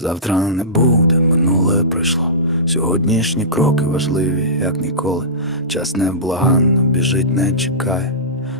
Завтра не буде, минуле пройшло. Сьогоднішні кроки важливі, як ніколи. Час невблаганно біжить, не чекає.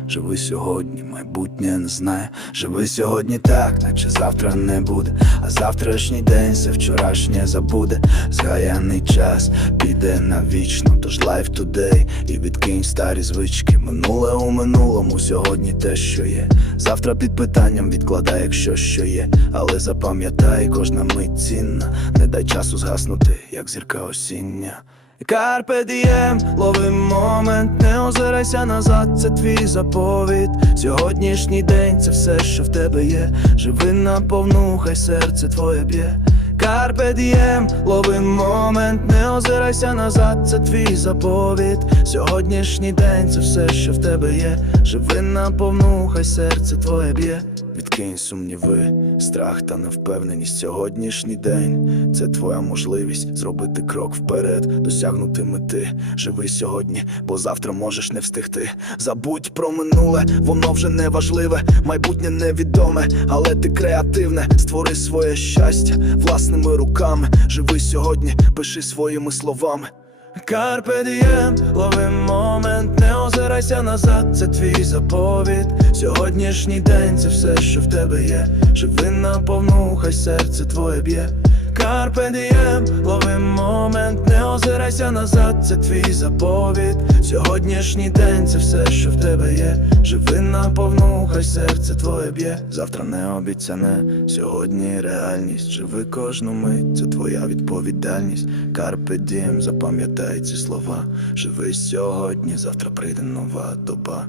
Живи сьогодні, майбутнє не знає. Живи сьогодні так, наче завтра не буде. А завтрашній день все вчорашнє забуде. Згаяний час піде навічно. Тож life today і відкинь старі звички. Минуле у минулому, сьогодні те, що є. Завтра під питанням відкладай, якщо що є. Але запам'ятай, кожна мить цінна. Не дай часу згаснути, як зірка осіння. Карпе дієм, лови момент, не озирайся назад, це твій заповіт. Сьогоднішній день це все, що в тебе є. Живи наповну, хай серце твоє б'є. Карпе дієм, лови момент, не озирайся назад, це твій заповіт. Сьогоднішній день це все, що в тебе є. Живи наповну, хай серце твоє б'є. Відкинь сумніви, страх та невпевненість. Сьогоднішній день це твоя можливість зробити крок вперед, досягнути мети. Живи сьогодні, бо завтра можеш не встигти. Забудь про минуле, воно вже не важливе, майбутнє невідоме, але ти креативне. Створи своє щастя власними руками. Живи сьогодні, пиши своїми словами. Карпе дієм, лови момент, озирайся назад, це твій заповіт. Сьогоднішній день це все, що в тебе є. Живи наповну, хай серце твоє б'є. Карпе дієм, лови момент, не озирайся назад, це твій заповіт. Сьогоднішній день це все, що в тебе є. Живи наповну, хай серце твоє б'є. Завтра не обіцяне, сьогодні реальність. Живи кожну мить, це твоя відповідальність. Карпе дієм, запам'ятай ці слова. Живи сьогодні, завтра прийде нова доба.